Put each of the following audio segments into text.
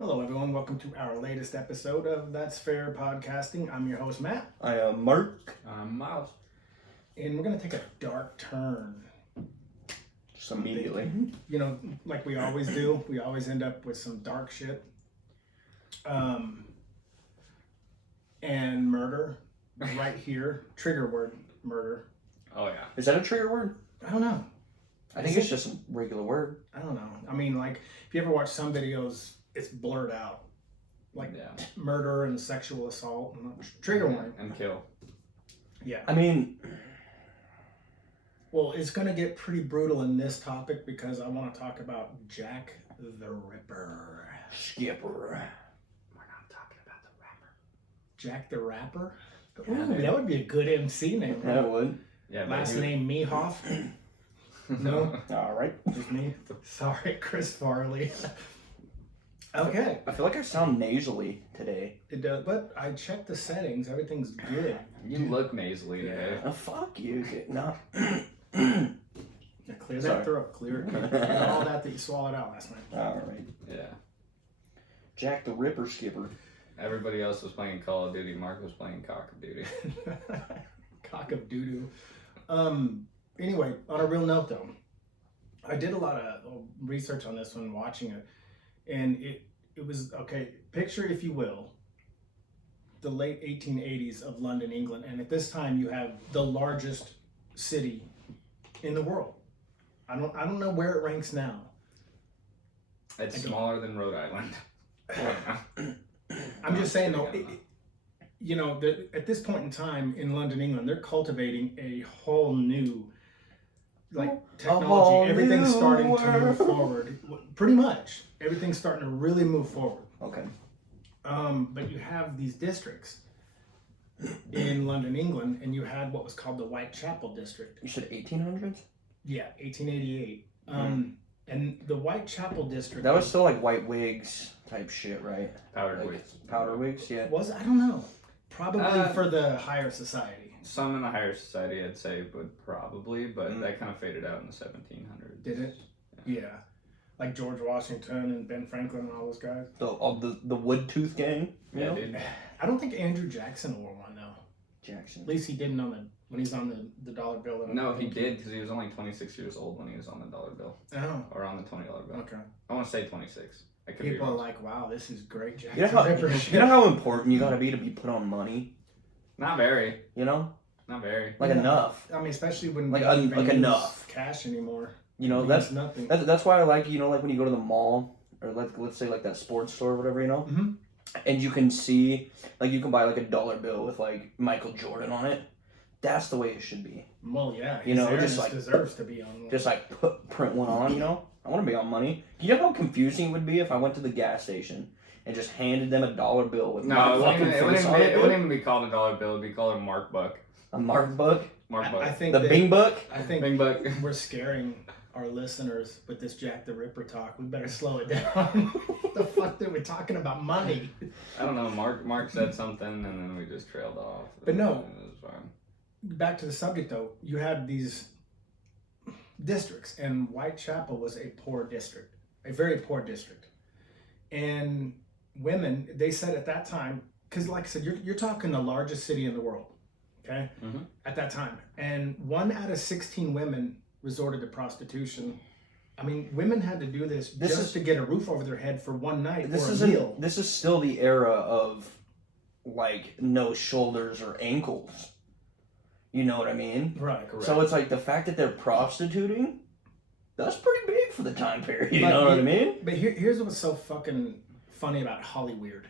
Hello, everyone. Welcome to our latest episode of That's Fair Podcasting. I'm your host, Matt. I am Mark. I'm Myles. And we're going to take a dark turn. Just immediately. You know, like we always do. We always end up with some dark shit. And murder. Right here. Trigger word, murder. Oh, yeah. Is that a trigger word? I don't know. I think it's just a regular word. I don't know. I mean, like, if you ever watch some videos, it's blurred out. Like murder and sexual assault. And trigger warning. And kill. Yeah. I mean... Well, it's going to get pretty brutal in this topic because I want to talk about Jack the Ripper. Skipper. We're not talking about the rapper. Jack the Rapper? Yeah, Ooh, that would be a good MC name. Yeah, it would. Yeah, Last name Mehoff? No? All right. Just me? Sorry, Chris Farley. Okay. I feel like I sound nasally today. It does, but I checked the settings. Everything's good. You look nasally today. Oh, fuck you. No. Yeah, clear that Sorry. throat. Clear it. All that you swallowed out last night. All right. Yeah. Jack the Ripper Skipper. Everybody else was playing Call of Duty. Mark was playing Cock of Duty. Cock of doo-doo. Anyway, on a real note though, I did a lot of research on this one, watching it, and it was, okay, picture, if you will, the late 1880s of London, England, and at this time you have the largest city in the world. I don't know where it ranks now. It's smaller than Rhode Island. I'm just saying though, you know, at this point in time in London, England, they're cultivating a whole new, like, technology. Everything's starting to move forward. Pretty much, everything's starting to really move forward. Okay. But you have these districts in London, England, and you had what was called the Whitechapel district. You said 1800s? Yeah, 1888. And the Whitechapel district. That was still like white wigs type shit, right? Powdered Like wigs. powder wigs, yeah. Was I don't know. Probably for the higher society. Some in the higher society, I'd say, would probably, but that kind of faded out in the 1700s. Did it? Yeah. Like George Washington and Ben Franklin and all those guys. The wood tooth gang. You Yeah, know? dude. I don't think Andrew Jackson wore one though. Jackson. At least he didn't when he's on the dollar bill. No, he did, because he was only 26 years old when he was on the dollar bill. Oh, Or on the $20 bill. okay. I want to say 26. I could be People are wrong. like, wow, this is great, Jack. You know how important you gotta be to be put on money? Not very. You know? Not very. Like enough. I mean, especially when Like, we don't like even use enough. cash anymore. You know, It that's means nothing. that's why I like, you know, like when you go to the mall or like, let's say like that sports store or whatever, you know, Mhm. and you can see, like, you can buy like a dollar bill with like Michael Jordan on it. That's the way it should be. Well, yeah, You know, his just Ernest like- deserves to be on one. Just like print one on, you know. I want to be on money. You know how confusing it would be if I went to the gas station and just handed them a dollar bill with my No, it fucking wouldn't, face on it, it dude? wouldn't even be called a dollar bill. It'd be called a mark buck. A Mark book, Mark buck. I think the that- Bing book. I think Bing buck. we're scaring our listeners with this Jack the Ripper talk. We better slow it down. What the fuck are we talking about money? I don't know. Mark said something, and then we just trailed off. But no. It was fine. Back to the subject though, you had these districts, and Whitechapel was a poor district, a very poor district. And women, they said at that time, because like I said, you're talking the largest city in the world, okay? Mhm. At that time. And 1 out of 16 women resorted to prostitution. I mean, women had to do this just to get a roof over their head for one night or a meal. This is still the era of like no shoulders or ankles. You know what I mean? Right. Correct. So it's like the fact that they're prostituting, that's pretty big for the time period. You know what I mean? But here's what's so fucking funny about Hollywood.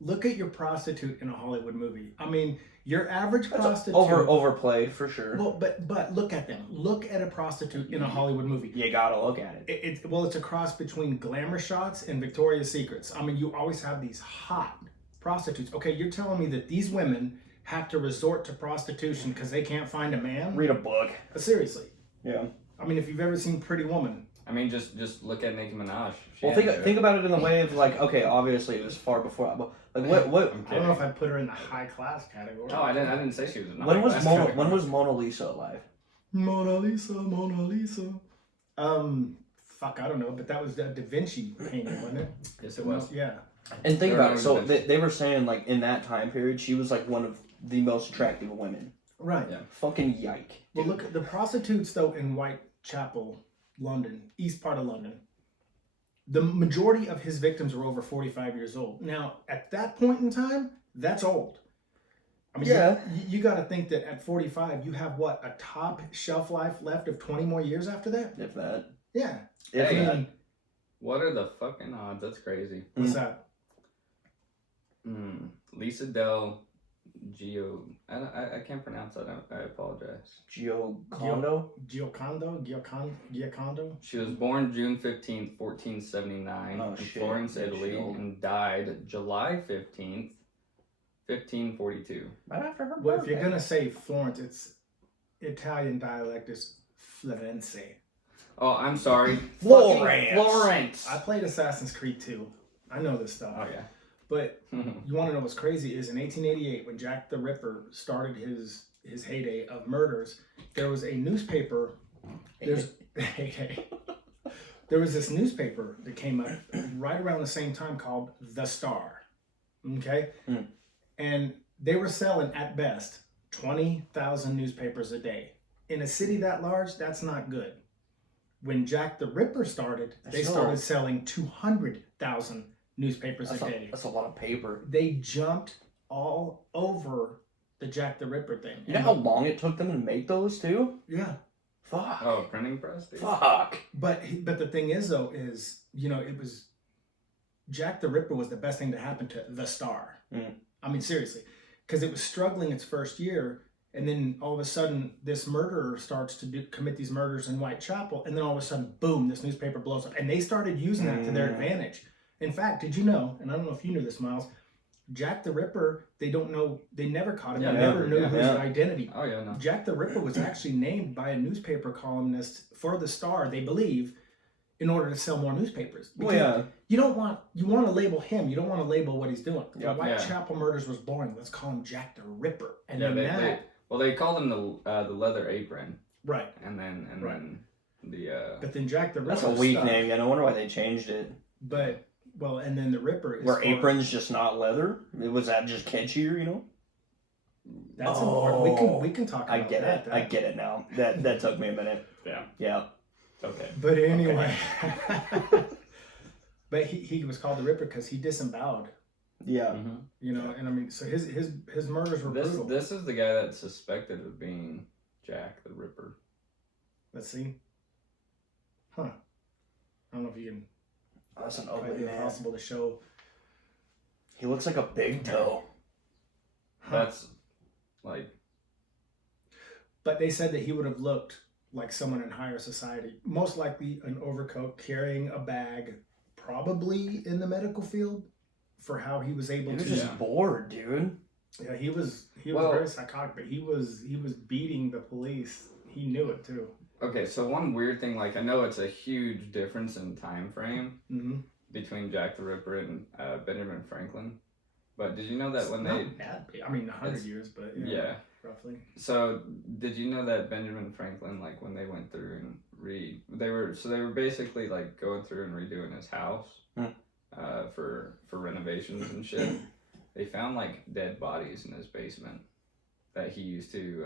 Look at your prostitute in a Hollywood movie. I mean, your average prostitute. Overplayed for sure. Well, but look at them. Look at a prostitute in a Hollywood movie. You gotta look at it. It's a cross between glamour shots and Victoria's Secrets. I mean, you always have these hot prostitutes. Okay, you're telling me that these women have to resort to prostitution because they can't find a man? Read a book. Seriously. Yeah. I mean, if you've ever seen Pretty Woman. I mean, just look at Nicki Minaj. Well, think about it in the way of like, okay, obviously it was far before. But like, what? I'm I don't know if I'd put her in the high class category. No, I didn't say she was. When was Mona Lisa alive? Mona Lisa, Mona Lisa. fuck, I don't know, but that was the Da Vinci painting, wasn't it? Yes, it was. Yeah. And think There about are it. So no they were saying like in that time period, she was like one of the most attractive women. Right. Yeah. Fucking yike. Well, look at the prostitutes though in Whitechapel, London, east part of London. The majority of his victims were over 45 years old. Now, at that point in time, that's old. I mean, Yeah. you got to think that at 45, you have what, a top shelf life left of 20 more years after that? If that. Yeah. If Hey, that. What are the fucking odds? That's crazy. What's that? Lisa Del Gio. I can't pronounce that. I apologize. Giocondo? Giocondo? She was born June 15th, 1479 Oh, in shit. Florence, Yeah, Italy, she's old. and died July 15th, 1542. Right after her Well, if birthday. you're going to say Florence, it's Italian dialect is Florence. Oh, I'm sorry. Florence. Fucking Florence. I played Assassin's Creed 2. I know this stuff. Oh, yeah. But you want to know what's crazy is in 1888, when Jack the Ripper started his heyday of murders, there was a newspaper. There's heyday. There was this newspaper that came up right around the same time called The Star. Okay, and they were selling at best 20,000 newspapers a day. In a city that large, that's not good. When Jack the Ripper started, they started selling 200,000 newspapers a day. That's a lot of paper. They jumped all over the Jack the Ripper thing. You know how long it took them to make those too? Yeah. Fuck. Oh, printing press, dude. Fuck. But the thing is though is, you know, it was Jack the Ripper was the best thing to happen to the Star. I mean seriously, because it was struggling its first year, and then all of a sudden this murderer starts to commit these murders in Whitechapel, and then all of a sudden boom, this newspaper blows up, and they started using that to their advantage. In fact, did you know, and I don't know if you knew this, Myles, Jack the Ripper, they never caught him. Yeah, they never knew yeah, his yeah. identity. Oh, yeah, no. Jack the Ripper was actually named by a newspaper columnist for the Star, they believe, in order to sell more newspapers. Well, yeah. You want to label him. You don't want to label what he's doing. The Yep. Whitechapel murders was boring. Let's call him Jack the Ripper. And Yeah, then they called him the leather apron, right. and then the But then Jack the Ripper. That's a weak stuck. name. Yeah, no wonder why they changed it. But and then the Ripper is Were aprons just not leather? Was that just catchier? You know. That's important. We can talk about I get that. it. I get it now. That took me a minute. yeah. Yeah. Okay. But anyway, but he was called the Ripper because he disemboweled. Yeah. You know, and I mean, so his murders were brutal. This is the guy that's suspected of being Jack the Ripper. Let's see. Huh. I don't know if you can. That's an Probably ugly man. impossible to show. He looks like a big toe. Huh. That's like. But they said that he would have looked like someone in higher society. Most likely an overcoat, carrying a bag, probably in the medical field, for how he was able He was to. just bored, dude. Yeah, he was Well- very psychotic, but he was beating the police. He knew it too. Okay, so one weird thing, like I know it's a huge difference in time frame Mm-hmm. between Jack the Ripper and Benjamin Franklin, but did you know that when Not bad. I mean, 100 It's- years, but yeah. roughly. So did you know that Benjamin Franklin, like when they went through and they were basically like going through and redoing his house, for renovations and shit. They found like dead bodies in his basement that he used to.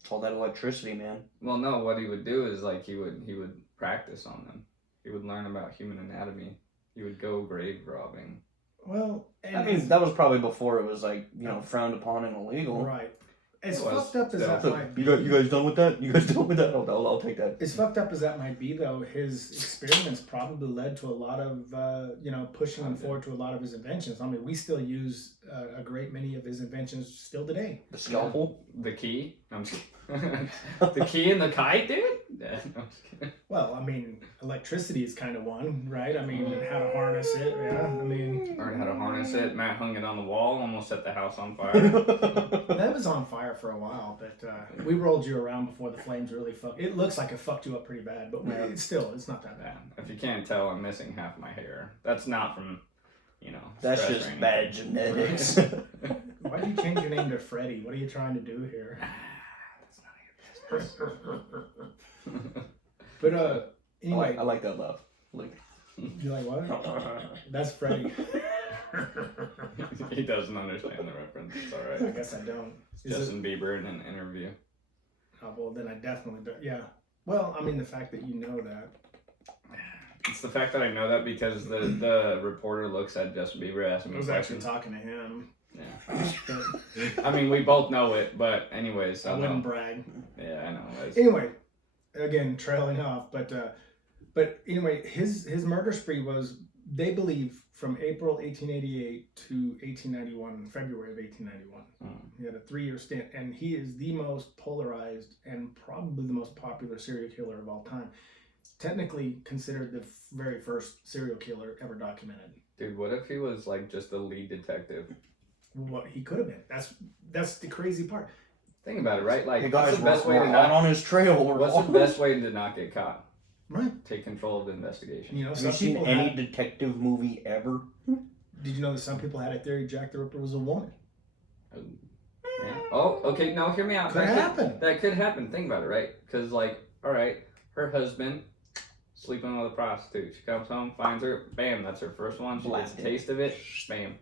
It's all that electricity, man. Well, no, what he would do is like he would practice on them. He would learn about human anatomy. He would go grave robbing. Well, and I mean, that was probably before it was like, you know, frowned upon and illegal. right. As It was fucked up as that still- might be. You guys done with that? You guys done with that? I'll take that. As fucked up as that might be, though, his experiments probably led to a lot of, pushing him forward to a lot of his inventions. I mean, we still use a great many of his inventions still today. The scalpel? The key? No, I'm just kidding. The key and the kite, dude? Yeah, no, I'm just kidding. Well, I mean, electricity is kind of one, right? I mean, and how to harness it, yeah. I mean, Learned how to harness it. Matt hung it on the wall, almost set the house on fire. that was on fire for a while, but we rolled you around before the flames really fucked. It looks like it fucked you up pretty bad, but it's not that bad. If you can't tell, I'm missing half my hair. That's not from, That's stress just or bad anything. genetics. Why'd you change your name to Freddy? What are you trying to do here? That's none of your business. But Anyway, I like that laugh. Like, you like what? That's Freddie. He doesn't understand the reference. It's all I right. guess I don't. It's Justin Bieber in an interview. Oh, well, then I definitely don't. Yeah. Well, I mean, the fact that you know that. It's the fact that I know that because the reporter looks at Justin Bieber, asks him I a was actually question. talking to him. Yeah. I mean, we both know it, but anyways. I wouldn't brag. Yeah, I know. Anyway, again, trailing off, but anyway, his murder spree was, they believe, from April 1888 to 1891, February of 1891. He had a 3-year stint, and he is the most polarized and probably the most popular serial killer of all time. Technically considered the very first serial killer ever documented. Dude, what if he was like just the lead detective? What he could have been. That's the crazy part. Think about it, right? Like, hey what's guys, the best way we're to hot not? on his trail. What's the best way to not get caught? Right. Take control of the investigation. You know, Have some you seen people any had, detective movie ever? did you know that some people had a theory Jack the Ripper was a woman? Yeah. Oh, okay. No, hear me out. Could happen. That could happen. Think about it, right? Because, like, all right, her husband sleeping with a prostitute. She comes home, finds her. Bam, that's her first one. She gets a Blasted. taste of it. Bam.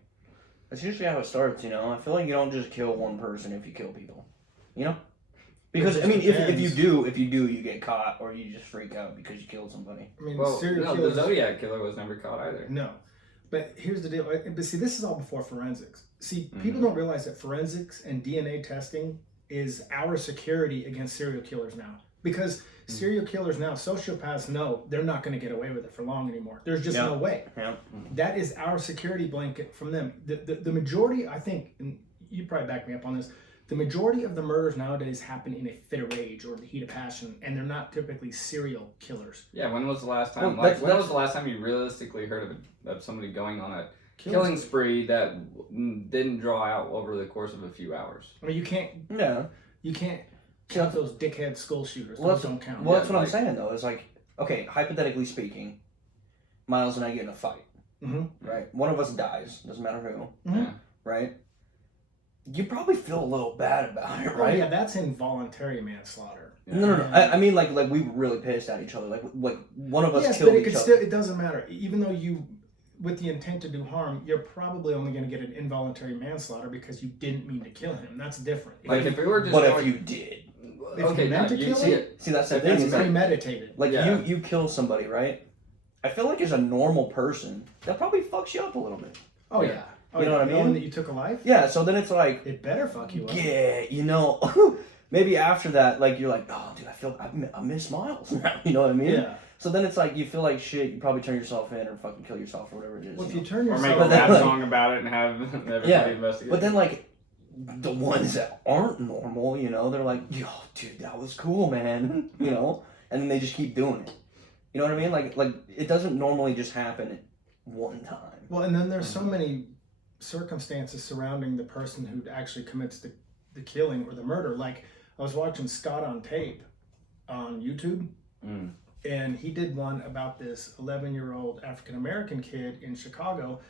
That's usually how it starts, you know. I feel like you don't just kill one person if you kill people, you know. Because It I mean, depends. if you do, you get caught or you just freak out because you killed somebody. I mean, Well, serial no, killers. the Zodiac killer was never caught either. No. But here's the deal. But see, this is all before forensics. See, people don't realize that forensics and DNA testing is our security against serial killers now. Because serial killers now, sociopaths know they're not going to get away with it for long anymore. There's just no way. Yeah. That is our security blanket from them. The majority, I think, and you probably back me up on this, the majority of the murders nowadays happen in a fit of rage or the heat of passion, and they're not typically serial killers. Yeah, when was the last time? Well, when was the last time you realistically heard of somebody going on a Killing killing spree that didn't draw out over the course of a few hours? I mean, you can't count those dickhead school shooters. Well, Those don't count. Well, that's Yeah, what like- I'm saying though. Is like, okay, hypothetically speaking, Myles and I get in a fight, right? One of us dies. Doesn't matter who, Mhm. right? You probably feel a little bad about it, Oh, right? yeah, that's involuntary manslaughter. No. I mean, like we were really pissed at each other. Like one of us Yes, killed but it each could other. still, it doesn't matter. Even though you, with the intent to do harm, you're probably only going to get an involuntary manslaughter because you didn't mean to kill him. That's different. Like if we were just But going, if you did, If okay, you meant no, to you kill see him, it. see that's the If thing. it's Is it's like, premeditated. like Yeah. you kill somebody, right? I feel like as a normal person, that probably fucks you up a little bit. Oh Yeah. yeah. Oh, You know what I knowing mean? that you took a life, Yeah. So then it's like, it better fuck you up. yeah, you know, maybe after that, like you're like, oh, dude, I miss Myles now. You know what I mean? Yeah. So then it's like you feel like shit. You probably turn yourself in or fucking kill yourself or whatever it is. Well, if you you know? turn or make yourself a then, rap like- song about it and have everybody Yeah, investigate. But then like the ones that aren't normal, you know, they're like, yo, dude, that was cool, man. You know, and then they just keep doing it. You know what I mean? Like it doesn't normally just happen at one time. Well, and then there's so many circumstances surrounding the person who actually commits the killing or the murder. Like I was watching Scott on Tape on YouTube, and he did one about this 11-year-old African American kid in Chicago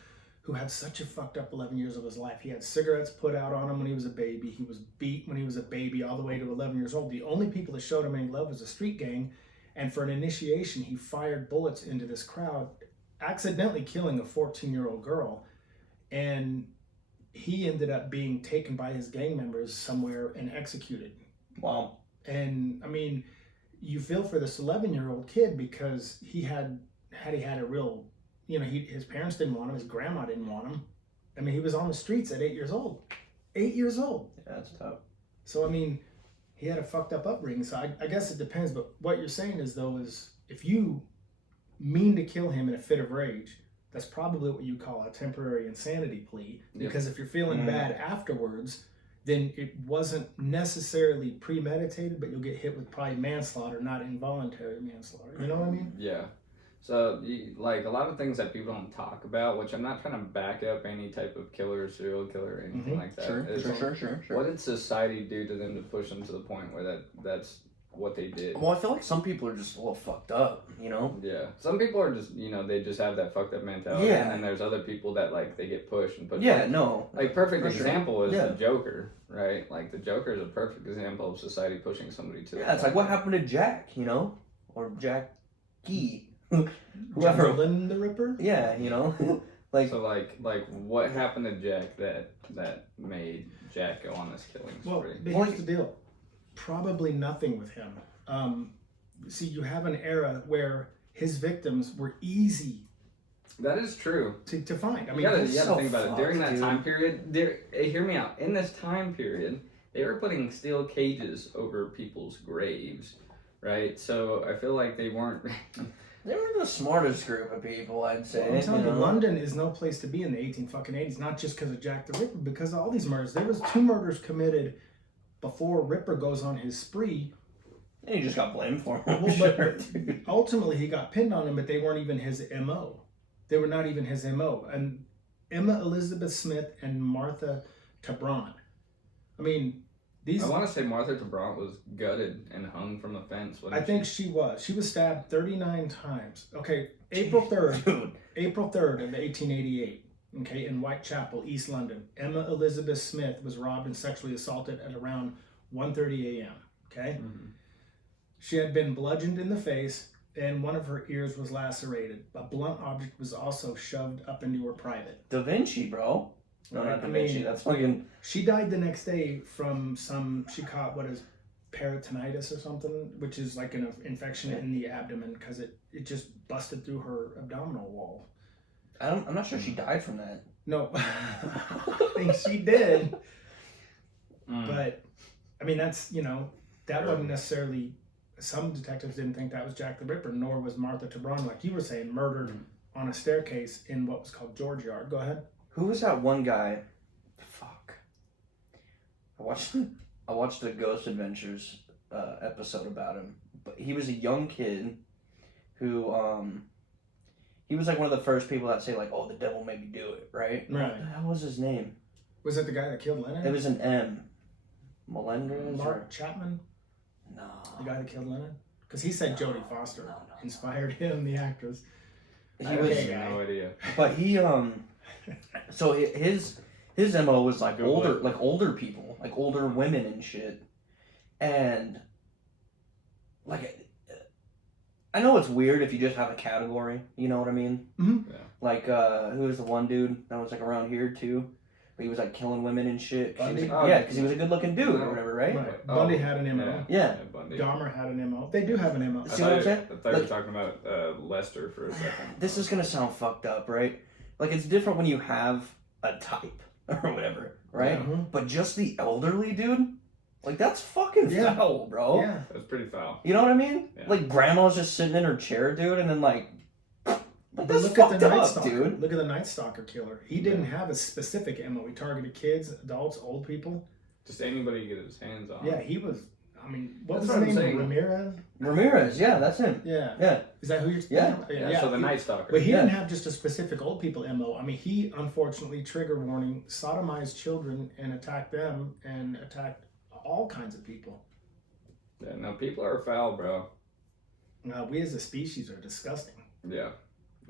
who had such a fucked up 11 years of his life. He had cigarettes put out on him when he was a baby. He was beat when he was a baby all the way to 11 years old. The only people that showed him any love was a street gang. And for an initiation, he fired bullets into this crowd, accidentally killing a 14-year-old girl. And he ended up being taken by his gang members somewhere and executed. Wow. And I mean, you feel for this 11-year-old kid because he had a real, you know, his parents didn't want him, his grandma didn't want him. I mean, he was on the streets at 8 years old. 8 years old. Yeah, that's tough. So, I mean, he had a fucked up upbringing. So I guess it depends. But what you're saying is, though, is if you mean to kill him in a fit of rage, that's probably what you call a temporary insanity plea. Because if you're feeling bad afterwards, then it wasn't necessarily premeditated, but you'll get hit with probably manslaughter, not involuntary manslaughter. You know what I mean? Yeah. So, like, a lot of things that people don't talk about, which I'm not trying to back up any type of killer or serial killer or anything like that. Sure. What did society do to them to push them to the point where that's what they did? Well, I feel like some people are just a little fucked up, you know? Yeah. Some people are just, you know, they just have that fucked up mentality. Yeah. And then there's other people that, like, they get pushed and pushed. Yeah, no. Like, perfect For sure. example is Yeah. the Joker, right? Like, the Joker is a perfect example of society pushing somebody to Yeah, it's like what happened to Jack, you know? Or Jack whoever. Jacqueline the Ripper. Yeah, you know, like So like what happened to Jack that made Jack go on this killing Well, spree? but here's the deal. Probably nothing with him. See, you have an era where his victims were easy That is true. to find. I mean, You gotta so think about it. During that fucked, time period, hear me out. In this time period, they were putting steel cages over people's graves, right? So I feel like they weren't. they were the smartest group of people, I'd say. I'm telling you, know? London is no place to be in the 80s, not just because of Jack the Ripper, because of all these murders. There was 2 murders committed before Ripper goes on his spree. And he just got blamed for them. Well, Sure, but dude. ultimately, he got pinned on him, but they weren't even his MO. They were not even his MO. And Emma Elizabeth Smith and Martha Tabron. I mean, these. I want to say Martha Tabron was gutted and hung from a fence. I think she was. She was stabbed 39 times. Okay, April 3rd. Dude. April 3rd of 1888. Okay, in Whitechapel, East London. Emma Elizabeth Smith was robbed and sexually assaulted at around 1:30 a.m. Okay? Mm-hmm. She had been bludgeoned in the face and one of her ears was lacerated. A blunt object was also shoved up into her private. Da Vinci, bro. No, not Da Vinci. That's fucking. She died the next day from she caught what is peritonitis or something, which is like an infection in the abdomen because it just busted through her abdominal wall. I'm not sure she died from that. No, I think she did. But, I mean, that's, that wasn't necessarily, some detectives didn't think that was Jack the Ripper, nor was Martha Tabron, like you were saying, murdered on a staircase in what was called George Yard. Go ahead. Who was that one guy? Fuck. I watched the Ghost Adventures episode about him. But he was a young kid who, he was like one of the first people that say like, oh, the devil made me do it, right? Right. What the hell was his name? Was it the guy that killed Lennon? It was an M. Melendez? Mark Chapman? No. The guy that killed Lennon? Because he said Jodie Foster inspired him, the actress. He Okay, was, guy. No idea. but he so his MO was like older people, like older women and shit. And like I know it's weird if you just have a category, you know what I mean? Mm-hmm. Yeah. Like who was the one dude that was like around here too? Where he was like killing women and shit. Bundy? Because he was a good looking dude or whatever, right? Right. Bundy had an MO. Yeah. Bundy. Dahmer had an MO. They do have an MO. See what I'm saying? I thought you were talking about Lester for a second. This is gonna sound fucked up, right? Like it's different when you have a type or whatever, right? Uh-huh. But just the elderly dude, like that's fucking foul, bro. Yeah. That's pretty foul. You know what I mean? Yeah. Like grandma's just sitting in her chair, dude, and then like But that's look at fucked the Night up, Stalker. dude. Look at the Night Stalker killer. He didn't have a specific MO. He targeted kids, adults, old people. Just anybody get his hands on. Yeah, he was. I mean, what That's was what his I'm name? saying. Ramirez. Ramirez, yeah, that's him. Yeah. Yeah. Is that who you're? Yeah. Yeah, so the he- Night Stalker. But he Yeah. didn't have just a specific old people MO. I mean, he unfortunately, trigger warning, sodomized children and attacked them and attacked all kinds of people. Yeah, no, people are foul, bro. We as a species are disgusting. Yeah.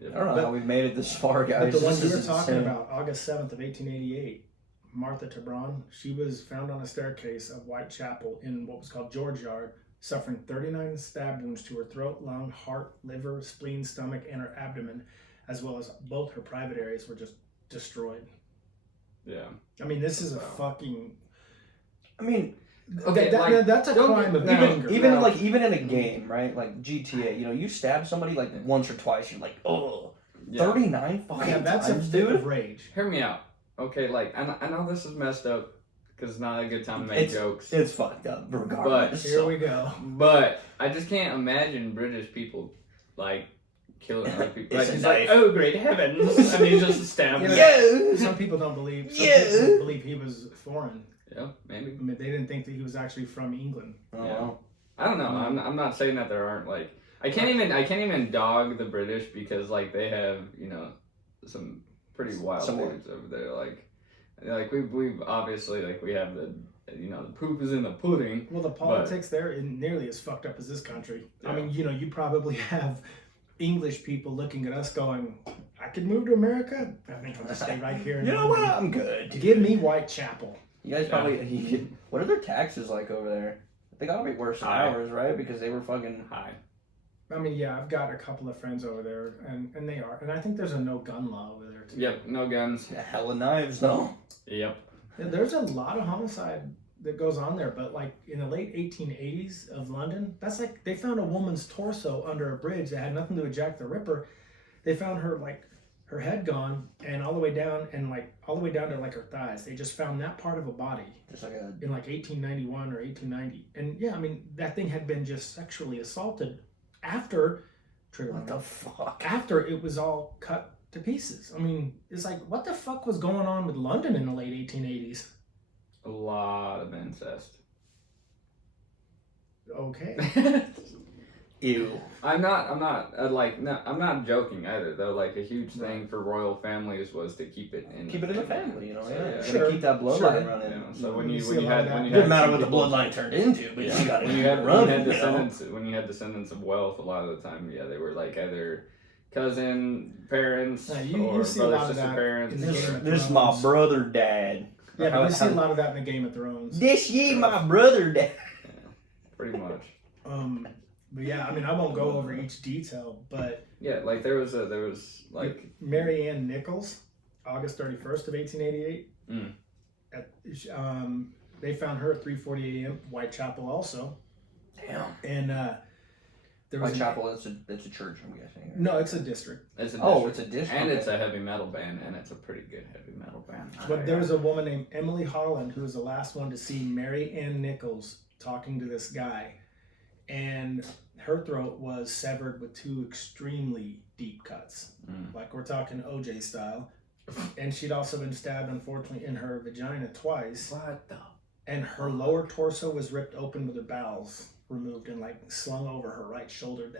I don't know But- how we've made it this far, But guys. the one This you were is talking insane. about, August 7th of 1888, Martha Tabron, she was found on a staircase of Whitechapel in what was called George Yard, suffering 39 stab wounds to her throat, lung, heart, liver, spleen, stomach, and her abdomen, as well as both her private areas were just destroyed. Yeah. I mean, this is a Wow. fucking... I mean, Okay, that's a don't crime get- of no, anger. even No. even in a game, right? Like GTA, you know, you stab somebody like once or twice, you're like, oh, Yeah. 39 fucking Yeah, that's a times, fit dude. of rage. Hear me out. Okay, like, I know this is messed up because it's not a good time to make jokes. It's fucked up, regardless. Here we go. But I just can't imagine British people, like, killing other people. It's Like, a he's like, knife. oh, great heavens. And he's just stabbing. Yeah. Some people don't believe. Some Yeah. people believe he was foreign. Yeah, maybe. I mean, they didn't think that he was actually from England. Oh, Yeah. well. I don't know. I'm not saying that there aren't, like, I can't even dog the British because, like, they have, some pretty wild things over there. Like we've obviously, like, we have the proof is in the pudding. Well, the politics there isn't nearly as fucked up as this country. I Yeah. mean, you probably have English people looking at us going, I could move to America? I think I'll just stay right here. in You know what? London. I'm good. Give me Whitechapel. You guys probably. What are their taxes like over there? They gotta be worse than High. ours, right? Because they were fucking. High. I mean, yeah, I've got a couple of friends over there, and they are, and I think there's a no gun law over there too. Yep, no guns. Yeah, hella knives though. Yep. Yeah, there's a lot of homicide that goes on there, but like in the late 1880s of London, that's like they found a woman's torso under a bridge that had nothing to do with Jack the Ripper. They found her like her head gone and all the way down to like her thighs. They just found that part of a body Just like a. in like 1891 or 1890. And yeah, I mean that thing had been just sexually assaulted after What the fuck? after it was all cut to pieces. I mean, it's like what the fuck was going on with London in the late 1880s? A lot of incest. Okay. Ew. I'm not I'm not joking either though. Like a huge thing for royal families was to keep it in The family, you know. So, Yeah, yeah. gotta keep that bloodline Sure. running. You know, so when You you see when a you lot had of when that. you Doesn't had matter some what the people- bloodline turned into, but you gotta when keep you had it running. when you had descendants of wealth, a lot of the time, yeah, they were like either cousin parents Yeah, you or see a brother lot of sister that parents. in the This, Game of this Thrones. my brother dad. Yeah, How- but you see a how- lot of that in the Game of Thrones. This ye my brother dad. Pretty much. But yeah, I mean, I won't go over each detail, but Yeah, like there was like Mary Ann Nichols, August 31st of 1888. Mm. They found her at 3:40 a.m. Whitechapel also, Damn. and there was Whitechapel, it's a church, I'm guessing. no, it's a district. it's a Oh, district. it's a district. And okay. it's a heavy metal band, and it's a pretty good heavy metal band. But there was a woman named Emily Holland who was the last one to see Mary Ann Nichols talking to this guy, and her throat was severed with two extremely deep cuts, like we're talking OJ style. And she'd also been stabbed, unfortunately, in her vagina twice. What the? And her lower torso was ripped open with her bowels removed and like slung over her right shoulder.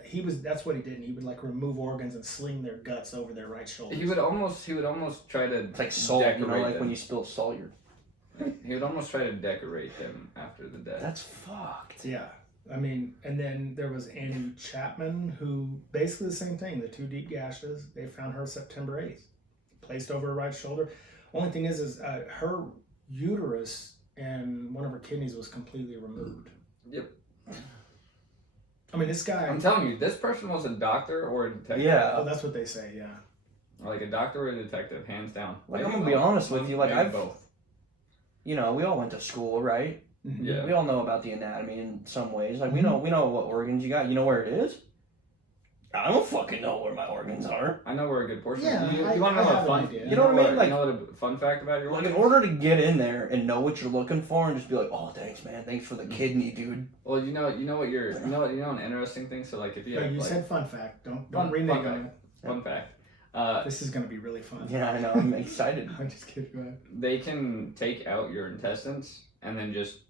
That's what he did. And he would like remove organs and sling their guts over their right shoulder. He would almost try to It's like salt, you know, decorate like them. when you spill salt, you're. He would almost try to decorate them after the death. That's fucked. Yeah. I mean, and then there was Annie Chapman, who basically the same thing. The two deep gashes. They found her September 8th, placed over her right shoulder. Only thing is her uterus and one of her kidneys was completely removed. Yep. I mean, this guy. I'm telling you, this person was a doctor or a detective. Yeah. Oh, that's what they say. Yeah. Like a doctor or a detective, hands down. Like, Maybe I'm gonna be both. honest with you, like, Maybe I've- both. You know, we all went to school, right? Mhm. Yeah. We all know about the anatomy in some ways. Like, we Mhm. know what organs you got. You know where it is? I don't fucking know where my organs are. I know where a good portion. Yeah, you I want to know have a fun? an idea. You know what I mean? Like- you know what a fun fact about your Like, organs? in order to get in there and know what you're looking for and just be like, oh, thanks, man. Thanks for the kidney, dude. Well, you know an interesting thing. So like if you No, have you like, said fun fact. Don't Fun- renege fun on it. fun fact, This is gonna be really fun. Yeah, I know. I'm excited. I'm just kidding. Go ahead. they can take out your intestines and then just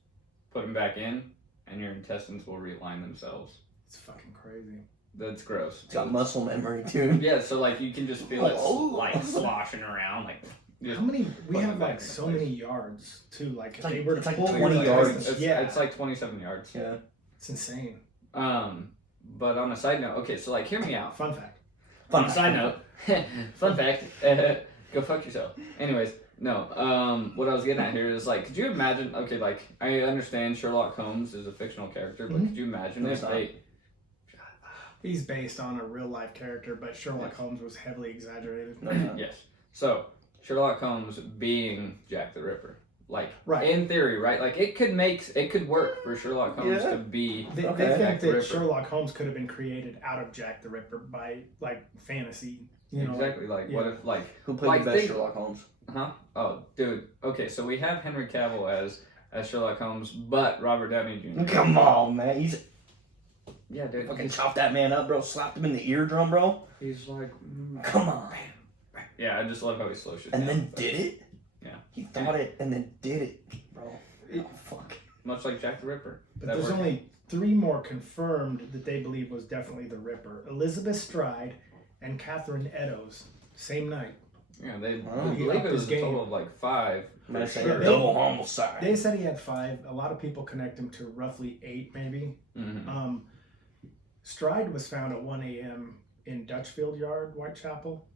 put them back in, and your intestines will realign themselves. It's fucking crazy. That's gross. It's got muscle memory, dude. Yeah, so like you can just feel it Oh. like sloshing around, like just How many? We put have it back like in so place. many yards too. Like if It's like- they were to it's like pull 20 your yards. intestines- It's, yeah, it's like 27 yards. Yeah. it's insane. But on a side note, okay, so like hear me out. Fun fact. On a side note, fun fact, go fuck yourself. Anyways, no. What I was getting at here is like, could you imagine? Okay, like I understand Sherlock Holmes is a fictional character, but Mhm. could you imagine No, if it's not. they? He's based on a real life character, but Sherlock Holmes was heavily exaggerated. No, no. Yes. So Sherlock Holmes being Jack the Ripper, like Right. in theory, right? Like it could work for Sherlock Holmes Yeah. to be. They, Okay. they Jack think the that Ripper. Sherlock Holmes could have been created out of Jack the Ripper by like fantasy. You know, Exactly. Like what yeah. if like Who played Like, the best think- Sherlock Holmes? huh? Oh, dude. Okay, so we have Henry Cavill as Sherlock Holmes, but Robert Downey Jr. Come on, man. He's Yeah, dude. fucking chopped that man up, bro. Slapped him in the eardrum, bro. He's like. Come on. Yeah, I just love how he slows shit And down. then did it? Yeah. He thought it and then did it, bro. Oh, fuck. Much like Jack the Ripper. but That there's worked. only 3 more confirmed that they believe was definitely the Ripper: Elizabeth Stride and Catherine Eddowes. Same night. Yeah, they Oh. I He believe upped it was his a game. total of like 5. I'm gonna say Yeah, they- double homicide. They said he had 5. A lot of people connect him to roughly 8, maybe. Mm-hmm. Stride was found at 1 a.m. in Dutchfield Yard, Whitechapel,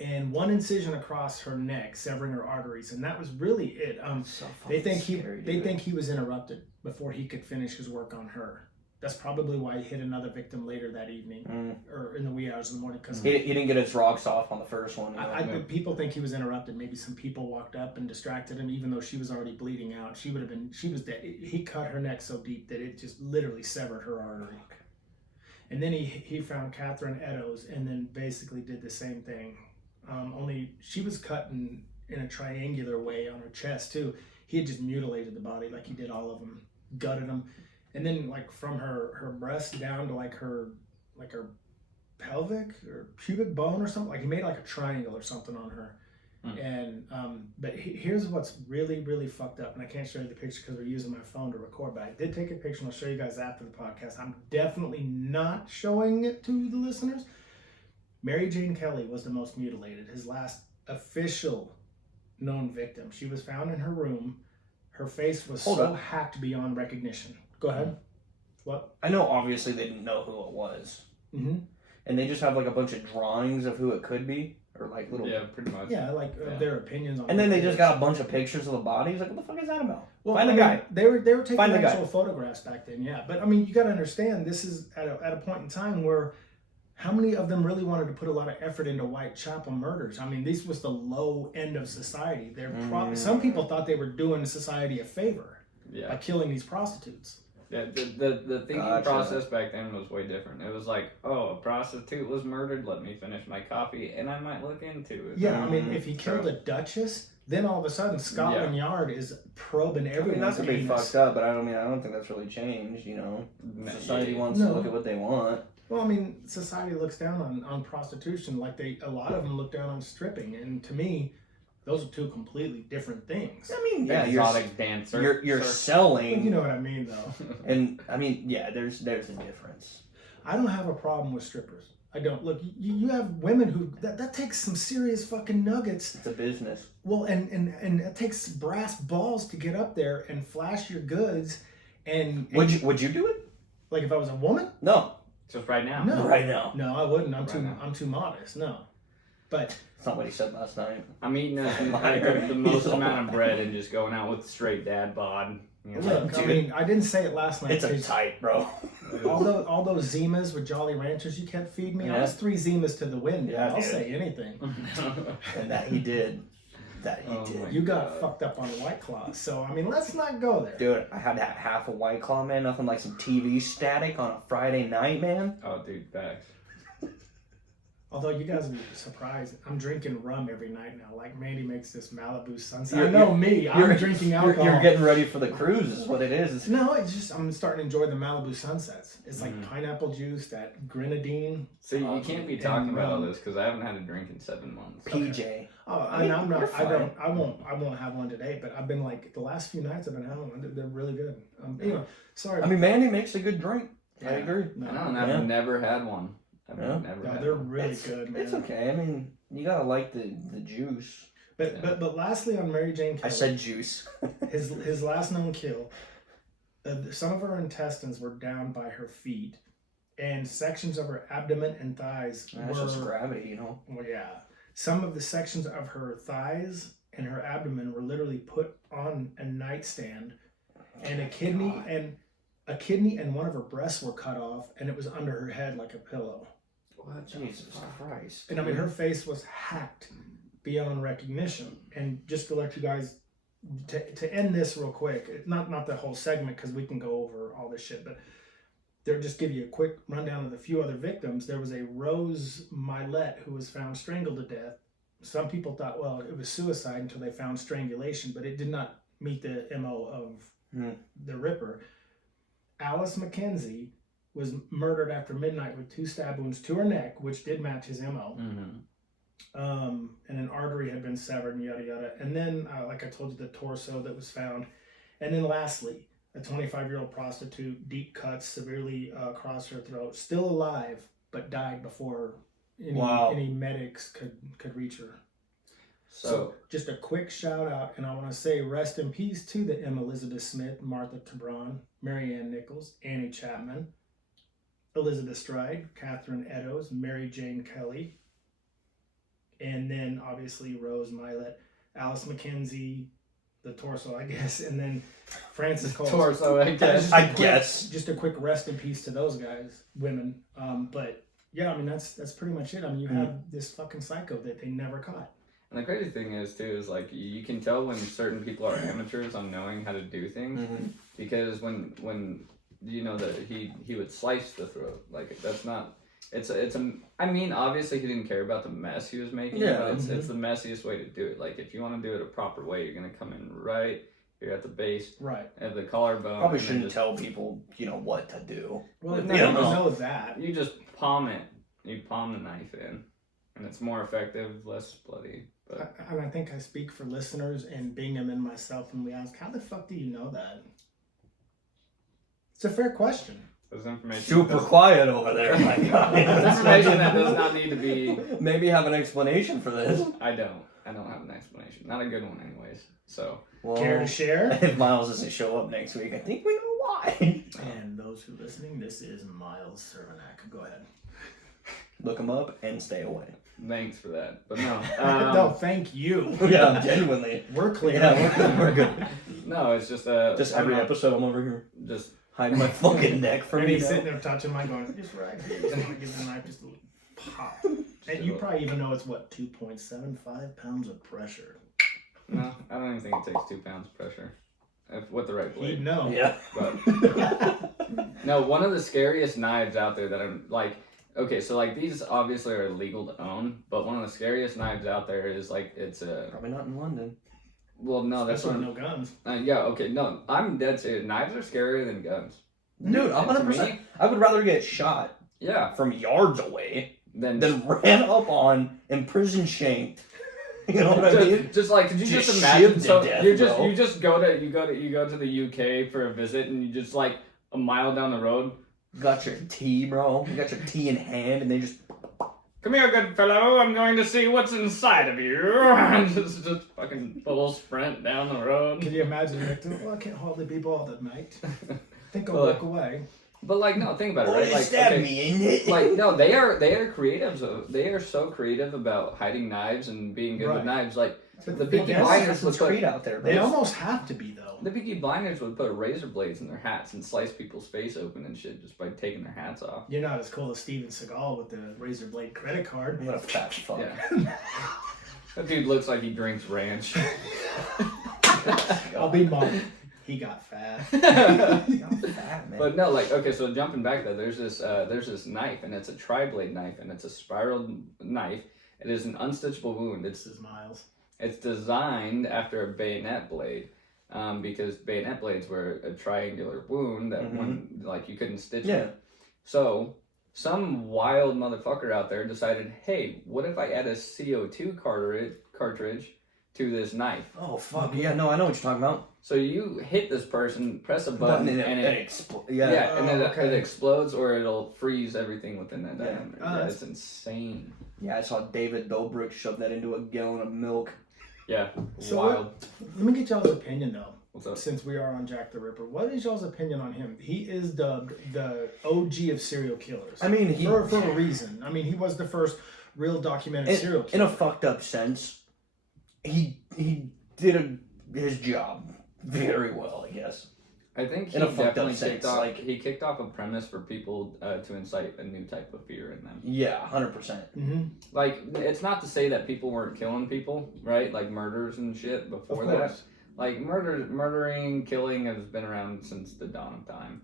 and 1 incision across her neck, severing her arteries, and that was really it. So They fucking think scary, they dude. think he was interrupted before he could finish his work on her. That's probably why he hit another victim later that evening or in the wee hours of the morning. Because he didn't get his rocks off on the first one. people think he was interrupted. Maybe some people walked up and distracted him, even though she was already bleeding out. She was dead. He cut her neck so deep that it just literally severed her artery. And then he found Catherine Eddowes and then basically did the same thing. Only she was cut in a triangular way on her chest too. He had just mutilated the body like he did all of them, gutted them. And then like from her breast down to like her pelvic or pubic bone or something, like he made like a triangle or something on her. And but here's what's really, really fucked up, and I can't show you the picture because we're using my phone to record, but I did take a picture and I'll show you guys after the podcast. I'm definitely not showing it to the listeners. Mary Jane Kelly was the most mutilated, his last official known victim. She was found in her room. Her face was hacked beyond recognition. Go ahead. What? I know obviously they didn't know who it was. And they just have like a bunch of drawings of who it could be. Or like little... Yeah, pretty much. Yeah, like their opinions on it. And then they just got a bunch of pictures of the bodies. Like, what the fuck is that about? Well, Find the guy. They were taking actual photographs back then, yeah. But I mean, you got to understand, this is at a point in time where how many of them really wanted to put a lot of effort into Whitechapel murders? I mean, this was the low end of society. Some people thought they were doing society a favor by killing these prostitutes. Yeah, the thinking process back then was way different. It was like, oh, a prostitute was murdered, let me finish my coffee, and I might look into it. Yeah, I mean, if he killed a duchess, then all of a sudden Scotland Yard is probing everyone's not to be fucked up, but I don't think that's really changed, you know. Society wants to look at what they want. Well, I mean, society looks down on prostitution like a lot of them look down on stripping, and to me, those are two completely different things. I mean, yeah, exotic dancer. You're selling. You know what I mean, though. And I mean, yeah, there's a difference. I don't have a problem with strippers. I don't. Look, you have women who that takes some serious fucking nuggets. It's a business. Well, and it takes brass balls to get up there and flash your goods. And would you do it? Like if I was a woman? No. Just right now. No. Right now. No, I wouldn't. I'm too modest. No. But that's not what he said last night. I'm eating the most amount of bread and just going out with straight dad bod. You know, look, I mean, I didn't say it last night. It's a tight, bro. all those Zimas with Jolly Ranchers you kept feeding me. I was 3 Zimas to the wind. Yeah, I'll say anything. And that he did. You got fucked up on White Claw. So, I mean, let's not go there. Dude, I had that half a White Claw, man. Nothing like some TV static on a Friday night, man. Oh, dude, facts. Although you guys would be surprised, I'm drinking rum every night now. Like Mandy makes this Malibu Sunset. I'm drinking alcohol. You're getting ready for the cruise, is what it is. No, it's just I'm starting to enjoy the Malibu sunsets. It's like pineapple juice, that grenadine. See, you can't be talking about all this because I haven't had a drink in 7 months. PJ. Okay. Oh, I'm not. I won't have one today. But I've been like the last few nights I've been having one. They're really good. Anyway, sorry. I mean, Mandy makes a good drink. Yeah. I agree. I've never had one. They're really good, man. It's okay. I mean, you gotta like the juice. But lastly, on Mary Jane Kelly, I said juice. his last known kill. Some of her intestines were down by her feet, and sections of her abdomen and thighs That's just gravity, you know. Well, yeah. Some of the sections of her thighs and her abdomen were literally put on a nightstand, and a kidney and one of her breasts were cut off, and it was under her head like a pillow. What? Jesus Christ. And I mean, her face was hacked beyond recognition. And just to let you guys, to end this real quick, not the whole segment because we can go over all this shit, but they'll just give you a quick rundown of the few other victims. There was a Rose Myles who was found strangled to death. Some people thought, well, it was suicide until they found strangulation, but it did not meet the MO of the Ripper. Alice Mackenzie was murdered after midnight with 2 stab wounds to her neck, which did match his MO. And an artery had been severed and yada yada. And then, like I told you, the torso that was found. And then lastly, a 25-year-old prostitute, deep cuts severely across her throat, still alive, but died before any medics could reach her. So just a quick shout out, and I want to say rest in peace to the M. Elizabeth Smith, Martha Tabron, Mary Ann Nichols, Annie Chapman, Elizabeth Stride, Catherine Eddowes, Mary Jane Kelly, and then obviously Rose Myles, Alice Mackenzie, the torso, I guess, and then Francis calls Torso, I guess. Just a quick rest in peace to those guys, women. But yeah, I mean that's pretty much it. I mean you have this fucking psycho that they never caught. And the crazy thing is too is like you can tell when certain people are amateurs on knowing how to do things because when you know that he would slice the throat, like that's not. It's a. I mean, obviously he didn't care about the mess he was making, but it's the messiest way to do it. Like if you want to do it a proper way, you're gonna come in right. You're at the base, right at the collarbone. Probably shouldn't tell people, what to do. Well, if You they don't don't know. know that, You just palm it. You palm the knife in, and it's more effective, less bloody. But and I think I speak for listeners and Bingham and myself when we ask, how the fuck do you know that? It's a fair question. there's information. Super quiet over there, my God. There's information that does not need to be. Maybe have an explanation for this. I don't have an explanation. Not a good one, anyways. So. Well, Care to share? if Myles doesn't show up next week, I think we know why. And those who are listening, this is Myles Cervenak. Go ahead. Look him up and stay away. Thanks for that, but no. No, thank you. Yeah, genuinely. We're clear. Yeah, we're good. No, it's just Just I don't every know, episode, I'm over here Just hiding my fucking neck from And you. he's sitting there touching mine going, just right here. Just want to give the knife just a little pop. And you probably even know it's what, 2.75 pounds of pressure. no. I don't even think it takes 2 pounds of pressure, with the right He'd blade. know. Yeah. But no, one of the scariest knives out there that I'm like. Okay, so like these obviously are illegal to own, but one of the scariest knives out there is like it's a. Probably not in London. Well, no, that's Especially one. no guns. Yeah, okay, no, I'm dead serious. Knives are scarier than guns. Dude, And to 100%. me, I would rather get shot yeah, from yards away then than ran up on and prison shanked. You know what I mean? just like could you Just just imagine? shivved So to death, you just bro. you just go to the UK for a visit, and you just like a mile down the road. Got your tea, bro. You got your tea in hand, and they just. Come here, good fellow. I'm going to see what's inside of you. just fucking full sprint down the road. Can you imagine? Like, well, I can't hardly be bothered, mate. I think I'll Well, walk away. But like, no, think about it, Oh, right? you Like, stabbed okay, me in it. like no, they are creative. They are so creative about hiding knives and being good with Right. knives. Like But the the Peaky thing is, Blinders would Assassin's put Creed out there, bro. They almost have to be, though. the Peaky Blinders would put razor blades in their hats and slice people's face open and shit just by taking their hats off. You're not as cool as Steven Seagal with the razor blade credit card. What a fat fuck. Yeah, that dude looks like he drinks ranch. I'll be mom. He got fat. You're fat, man. But no, like okay, so jumping back though, there's this knife, and it's a tri-blade knife, and it's a spiral knife. It is an unstitchable wound. This is Myles. It's designed after a bayonet blade, because bayonet blades were a triangular wound that one like you couldn't stitch. Yeah. It. So some wild motherfucker out there decided, hey, what if I add a CO2 cartridge to this knife? Oh, fuck. Yeah, no, I know what you're talking about. So you hit this person, press a button, and it explodes. yeah, and then Oh, okay. it explodes or it'll freeze everything within that Yeah. diameter. Oh, Yeah, that's- it's insane. Yeah, I saw David Dobrik shove that into a gallon of milk. Yeah, So wild. Let me get y'all's opinion, though. What's up? Since we are on Jack the Ripper, what is y'all's opinion on him? He is dubbed the OG of serial killers. I mean, for a reason. I mean, he was the first real documented serial in killer. a fucked up sense, he did his job very well, I guess. I think he in a fucked up definitely sense, kicked off. like- He kicked off a premise for people to incite a new type of fear in them. Yeah, 100%. Mm-hmm. Like, it's not to say that people weren't killing people, right? Like murders and shit before Of that. course. Like murdering, killing has been around since the dawn of time.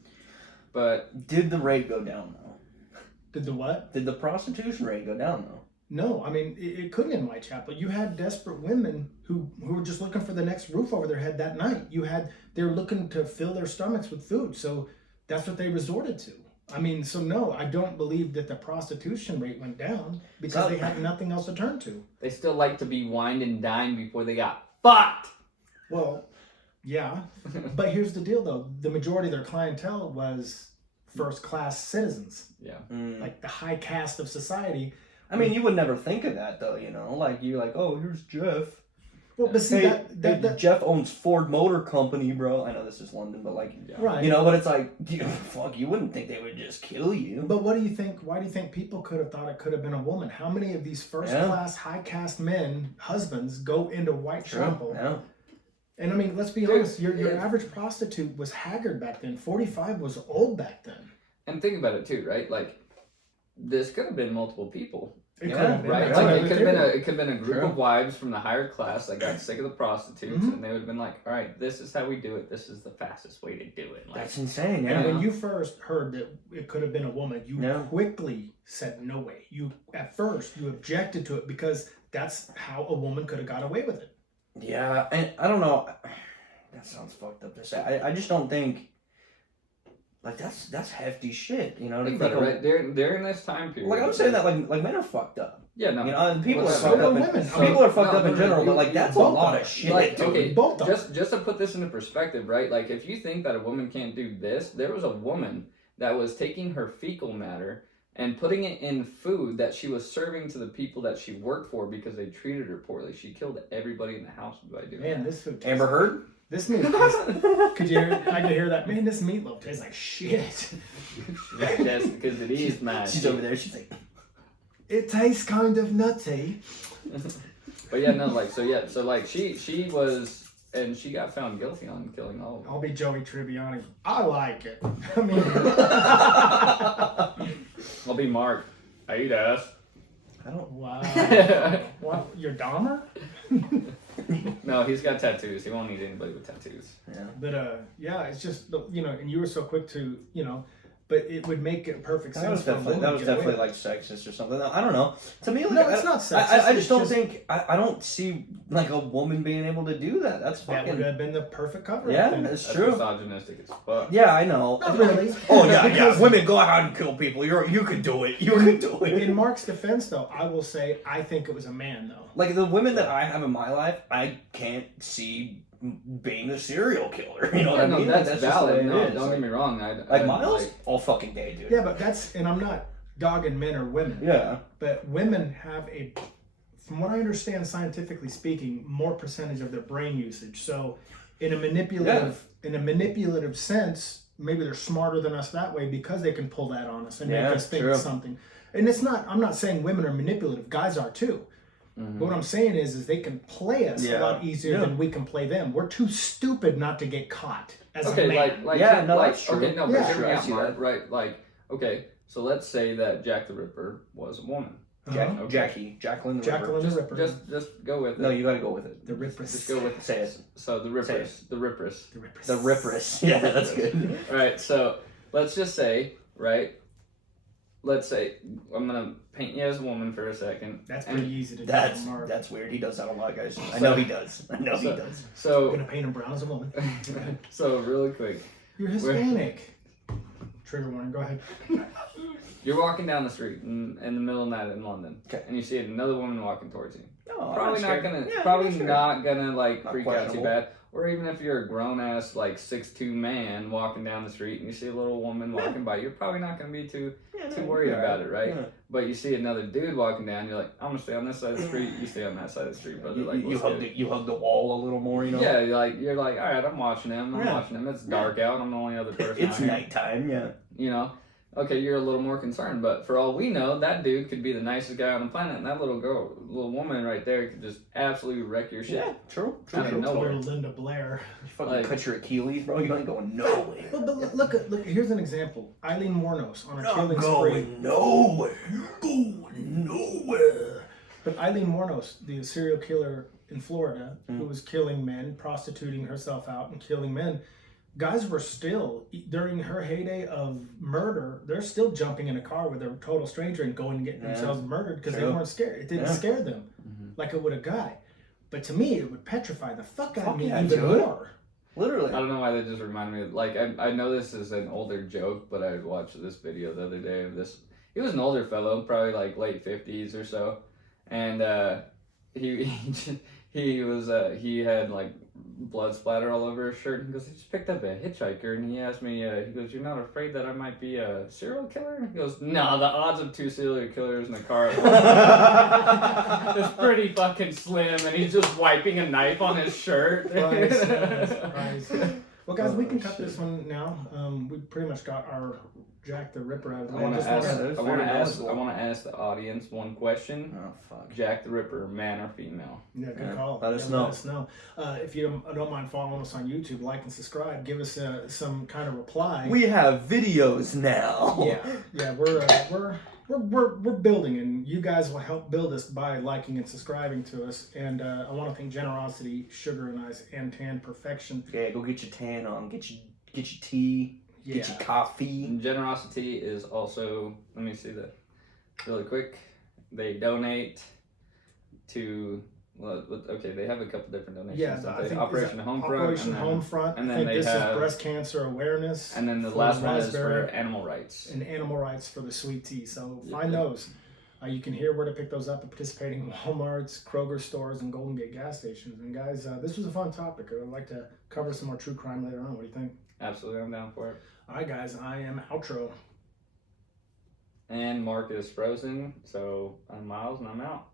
But Did the rate go down, though? Did the what? Did the prostitution rate go down, though? No, I mean it couldn't in Whitechapel. You had desperate women who were just looking for the next roof over their head that night. They were looking to fill their stomachs with food, so that's what they resorted to. I mean, so no, I don't believe that the prostitution rate went down because they had nothing else to turn to. they still like to be wined and dined before they got fucked. Well, yeah, but here's the deal though: the majority of their clientele was first-class citizens, Yeah. like the high caste of society. I mean, you would never think of that, though, you know? Like, you're like, oh, here's Jeff. Well, but see Hey, that Jeff owns Ford Motor Company, bro. I know this is London, but like, Yeah. right. you know, but it's like, fuck, you wouldn't think they would just kill you. But what do you think? Why do you think people could have thought it could have been a woman? How many of these first-class, high caste men, husbands, go into Whitechapel No. And I mean, let's be honest. Your average prostitute was haggard back then. 45 was old back then. And think about it too, right? Like, this could have been multiple people. It Yeah, could have been. Right, That's like what it could have did. been a group True. of wives from the higher class that got sick of the prostitutes, Mhm. and they would have been like, "All right, this is how we do it. This is the fastest way to do it." Like, That's insane. Yeah. And when you first heard that it could have been a woman, you Yeah. quickly said no way. At first you objected to it because that's how a woman could have got away with it. Yeah, and I don't know. That sounds fucked up to say. I just don't think. Like that's hefty shit, you know. think about it, right? During this time period. Like I'm saying that like men are fucked up. Yeah, no. You know, and people Well, are so fucked are up. women. People are fucked No, up in no, general, you- but like that's a both lot are. of shit. Like, dude. okay, Both are. just to put this into perspective, right? Like, if you think that a woman can't do this, there was a woman that was taking her fecal matter and putting it in food that she was serving to the people that she worked for because they treated her poorly. She killed everybody in the house by doing Man, that. this food. Amber Heard. This meat. Could you hear? I could hear that. Man, this meatloaf tastes like shit. That's because it is, man. She's over there. She's like, It tastes kind of nutty. But yeah, no, like, so like she was, and she got found guilty on killing all of them. I'll be Joey Tribbiani. I like it. I mean, I'll be Mark. I eat ass. I don't. wow. What? You're Dahmer? No, he's got tattoos. He won't eat anybody with tattoos. Yeah. But yeah, it's just and you were so quick to but it would make it perfect sense. That was for a definitely woman to get away. like sexist or something. I don't know. To me, like, No, it's not sexist. I It's just don't just- think I don't see like a woman being able to do that. That's That fucking would have been the perfect cover. yeah. I think. It's That's true. misogynistic as fuck. Yeah, I know. Not really. Oh yeah, Because- yeah. Women go out and kill people. You can do it. You can do it. In Mark's defense, though, I will say I think it was a man, though. Like the women that I have in my life, I can't see being a serial killer. You know what I No, mean? that's just the way valid. it No, is. don't get me wrong. Like Myles, all fucking day, dude. Yeah, but and I'm not dogging men or women. Yeah. But women have from what I understand, scientifically speaking, more percentage of their brain usage. So, in a manipulative sense, maybe they're smarter than us that way because they can pull that on us and make us think true. something. And it's not. I'm not saying women are manipulative. Guys are too. Mhm. But what I'm saying is they can play us a lot easier than we can play them. We're too stupid not to get caught as Okay, a man. like Yeah, so, no, like, that's true. okay, no, Yeah. but hear me I out, see Mark, that. right? Like, okay, so let's say that Jack the Ripper was a woman. Uh-huh. Jacqueline the Jacqueline Ripper. the Ripper. Just go with it. No, you gotta go with it. The Ripper. Just go with it. Say it. So the Rippers, the Rippers. The Ripper. The Rippers. Yeah, that's good. All right, so let's just say, right? Let's say I'm gonna paint you as a woman for a second. That's pretty easy to do. Mark. That's weird. He does that a lot, guys. I know he does. I know he So- does. I'm So, gonna paint him brown as a woman. so really quick, You're Hispanic. Trigger warning. Go ahead. you're walking down the street in the middle of the night in London, Okay. and you see another woman walking towards you. No, I'm Probably not scared. gonna, Yeah, probably I'm scared. not gonna like Not freak out too questionable. bad. Or even if you're a grown ass like 6'2" man walking down the street and you see a little woman walking by, you're probably not gonna be too worried about it, right? Yeah. But you see another dude walking down, you're like, I'm gonna stay on this side of the street. You stay on that side of the street, brother. Like, You hug the wall a little more, you know. yeah, you're like, all right, I'm watching him. I'm Yeah. watching him. It's dark out. I'm the only other person. It's out here. nighttime. Yeah. You know, okay, you're a little more concerned, but for all we know, that dude could be the nicest guy on the planet, and that little woman right there could just absolutely wreck your shit. Yeah. True. I don't know. Little Linda Blair. You fucking Like- cut your Achilles, bro. You ain't going nowhere. But look. Here's an example. Eileen Wuornos on a Not killing spree. going nowhere. You're going nowhere. But Eileen Wuornos, the serial killer in Florida, Mm. who was killing men, prostituting herself out, and killing men. Guys were still, during her heyday of murder, they're still jumping in a car with a total stranger and going and getting Yeah. themselves murdered because they True. weren't scared. It didn't Yeah. scare them Mhm. like it would a guy. But to me, it would petrify the fuck out of Fuck me yeah, even dude. more. Literally. I don't know why that just reminded me of, like, I know this is an older joke, but I watched this video the other day of this. He was an older fellow, probably like late 50s or so, and he had like blood splatter all over his shirt. He goes, he just picked up a hitchhiker, and he asked me, he goes, "You're not afraid that I might be a serial killer?" And he goes, "No, the odds of 2 serial killers in a car is pretty fucking slim," and he's just wiping a knife on his shirt. Christ. Well, guys, we can Oh, cut shit. this one now. We pretty much got our Jack the Ripper out of the I way. want to Just ask. that is I want to very ask. knowledgeable. I want to ask the audience one question. Oh fuck. Jack the Ripper, man or female? Yeah, good Yeah, call. let us Yeah, know. Let us know. If you don't mind following us on YouTube, like and subscribe. Give us some kind of reply. We have videos now. Yeah, we're building, and you guys will help build us by liking and subscribing to us. And I want to thank Generosity, Sugar and Ice, and Tan Perfection. Yeah, go get your tan on. Get your tea. Yeah, Get your coffee. And Generosity is also. Let me see that really quick. They donate to. Well, okay, they have a couple different donations. yeah. don't I they? think Operation Homefront. Operation and then, Homefront. and I then think they this have- is breast cancer awareness. And then the for last one is raspberry for animal rights. and animal rights for the sweet tea. So Yeah. find those. You can hear where to pick those up at participating Walmarts, Kroger stores, and Golden Gate gas stations. And guys, this was a fun topic. I'd like to cover some more true crime later on. What do you think? Absolutely, I'm down for it. All right, guys, I am outro. And Mark is frozen, so I'm Myles and I'm out.